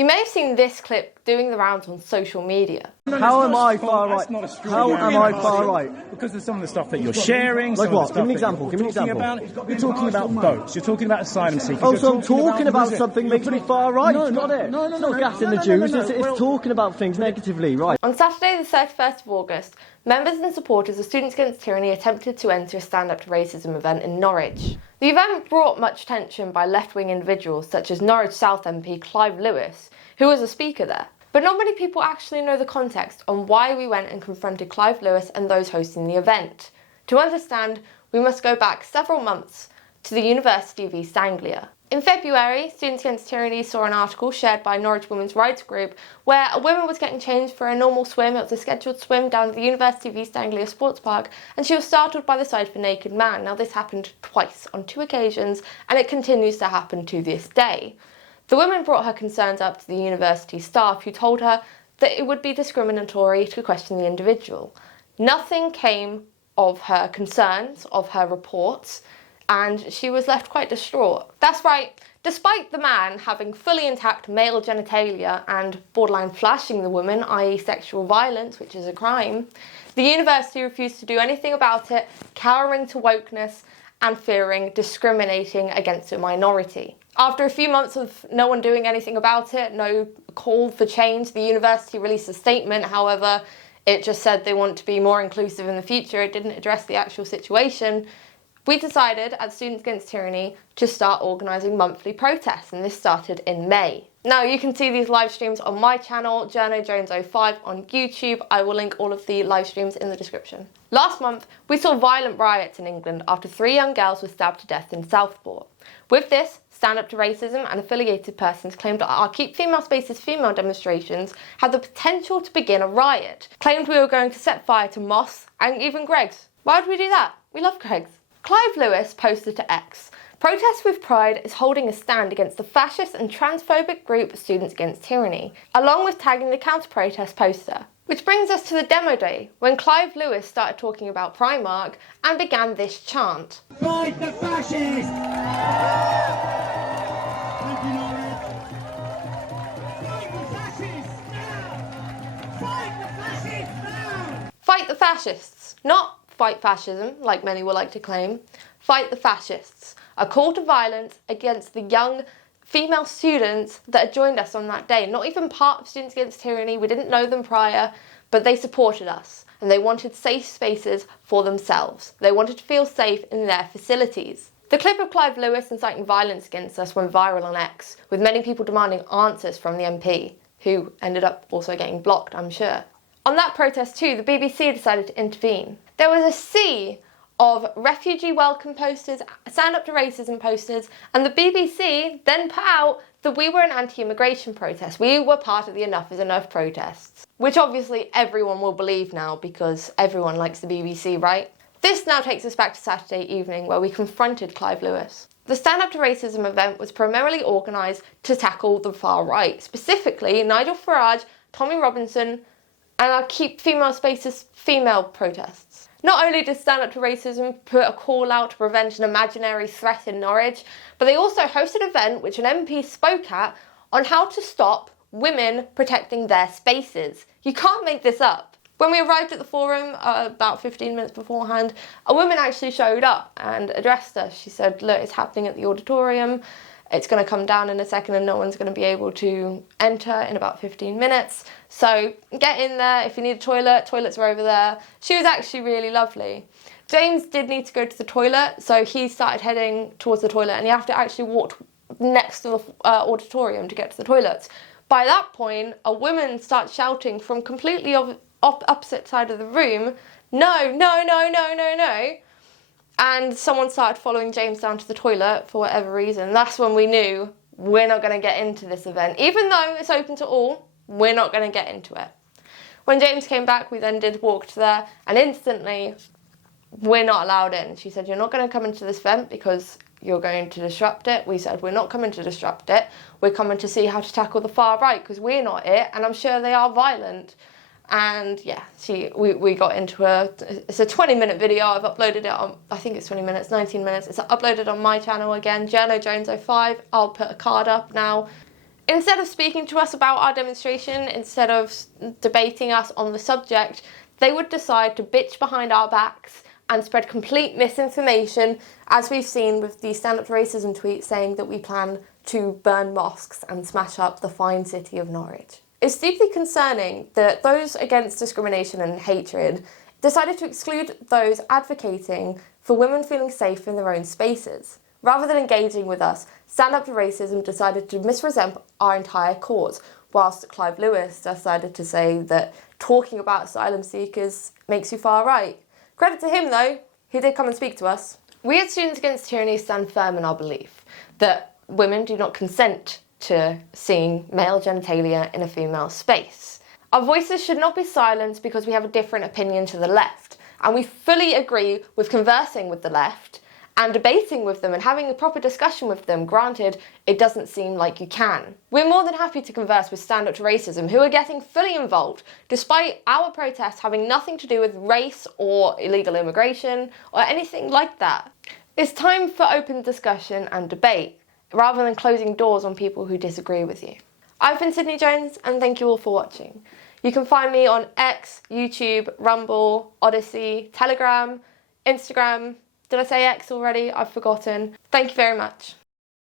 You may have seen this clip doing the rounds on social media. How am I far right? How am I far right? Because of some of the stuff that you're sharing. Like what? Give me an example. Give me an example. You're talking about boats. You're talking about asylum seekers. Oh, so I'm talking about something makes me far right. Got it? No. It's not gassing the Jews. It's talking about things negatively, right? On Saturday the 31st of August, members and supporters of Students Against Tyranny attempted to enter a Stand Up to Racism event in Norwich. The event brought much attention by left-wing individuals such as Norwich South MP Clive Lewis, who was a speaker there. But not many people actually know the context on why we went and confronted Clive Lewis and those hosting the event. To understand, we must go back several months to the University of East Anglia. In February, Students Against Tyranny saw an article shared by Norwich Women's Rights Group where a woman was getting changed for a normal swim. It was a scheduled swim down at the University of East Anglia Sports Park, and she was startled by the sight of a naked man. Now, this happened twice on 2 occasions, and it continues to happen to this day. The woman brought her concerns up to the university staff, who told her that it would be discriminatory to question the individual. Nothing came of her concerns, of her reports, and she was left quite distraught. That's right, despite the man having fully intact male genitalia and borderline flashing the woman, i.e. sexual violence, which is a crime, the university refused to do anything about it, cowering to wokeness and fearing discriminating against a minority. After a few months of no one doing anything about it, no call for change, the university released a statement. However, it just said they want to be more inclusive in the future. It didn't address the actual situation. We decided at Students Against Tyranny to start organising monthly protests, and this started in May. Now, you can see these live streams on my channel, JournoJones05 on YouTube. I will link all of the live streams in the description. Last month, we saw violent riots in England after 3 young girls were stabbed to death in Southport. With this, Stand Up to Racism and affiliated persons claimed our Keep Female Spaces Female demonstrations had the potential to begin a riot, claimed we were going to set fire to mosques and even Greggs. Why would we do that? We love Greggs. Clive Lewis posted to X, "Protest with Pride is holding a stand against the fascist and transphobic group Students Against Tyranny," along with tagging the counter-protest poster. Which brings us to the demo day, when Clive Lewis started talking about Primark and began this chant. Fight the fascists! Thank you, Norman. Fight the fascists now! Fight the fascists now! Fight the fascists, not fight fascism, like many will like to claim. Fight the fascists, a call to violence against the young female students that had joined us on that day. Not even part of Students Against Tyranny, we didn't know them prior, but they supported us and they wanted safe spaces for themselves. They wanted to feel safe in their facilities. The clip of Clive Lewis inciting violence against us went viral on X, with many people demanding answers from the MP, who ended up also getting blocked, I'm sure. On that protest too, the BBC decided to intervene. There was a sea of refugee welcome posters, Stand Up to Racism posters, and the BBC then put out that we were an anti-immigration protest. We were part of the Enough is Enough protests, which obviously everyone will believe now because everyone likes the BBC, right? This now takes us back to Saturday evening, where we confronted Clive Lewis. The Stand Up to Racism event was primarily organised to tackle the far right, specifically Nigel Farage, Tommy Robinson, and our Keep Female Spaces Female protests. Not only did Stand Up to Racism put a call out to prevent an imaginary threat in Norwich, but they also hosted an event which an MP spoke at on how to stop women protecting their spaces. You can't make this up. When we arrived at the forum about 15 minutes beforehand, a woman actually showed up and addressed us. She said, "Look, it's happening at the auditorium. It's going to come down in a second and no one's going to be able to enter in about 15 minutes. So get in there. If you need a toilet, toilets are over there." She was actually really lovely. James did need to go to the toilet, so he started heading towards the toilet, and you have to actually walk next to the auditorium to get to the toilets. By that point, a woman starts shouting from completely opposite side of the room, "No, no, no, no, no, no." And someone started following James down to the toilet for whatever reason. That's when we knew we're not going to get into this event. Even though it's open to all, we're not going to get into it. When James came back, we then did walk to there, and instantly, we're not allowed in. She said, "You're not going to come into this event because you're going to disrupt it." We said, "We're not coming to disrupt it. We're coming to see how to tackle the far right because we're not it, and I'm sure they are violent." And yeah, we got into it's a 20-minute video. I've uploaded it on, I think it's 20 minutes, 19 minutes. It's uploaded on my channel again, JournoJones05. I'll put a card up now. Instead of speaking to us about our demonstration, instead of debating us on the subject, they would decide to bitch behind our backs and spread complete misinformation, as we've seen with the Stand Up to Racism tweet saying that we plan to burn mosques and smash up the fine city of Norwich. It's deeply concerning that those against discrimination and hatred decided to exclude those advocating for women feeling safe in their own spaces. Rather than engaging with us, Stand Up to Racism decided to misrepresent our entire cause, whilst Clive Lewis decided to say that talking about asylum seekers makes you far right. Credit to him though, he did come and speak to us. We at Students Against Tyranny stand firm in our belief that women do not consent to seeing male genitalia in a female space. Our voices should not be silenced because we have a different opinion to the left, and we fully agree with conversing with the left and debating with them and having a proper discussion with them. Granted, it doesn't seem like you can. We're more than happy to converse with Stand Up to Racism, who are getting fully involved, despite our protests having nothing to do with race or illegal immigration or anything like that. It's time for open discussion and debate, rather than closing doors on people who disagree with you. I've been Sydney Jones, and thank you all for watching. You can find me on X, YouTube, Rumble, Odyssey, Telegram, Instagram. Did I say X already? I've forgotten. Thank you very much.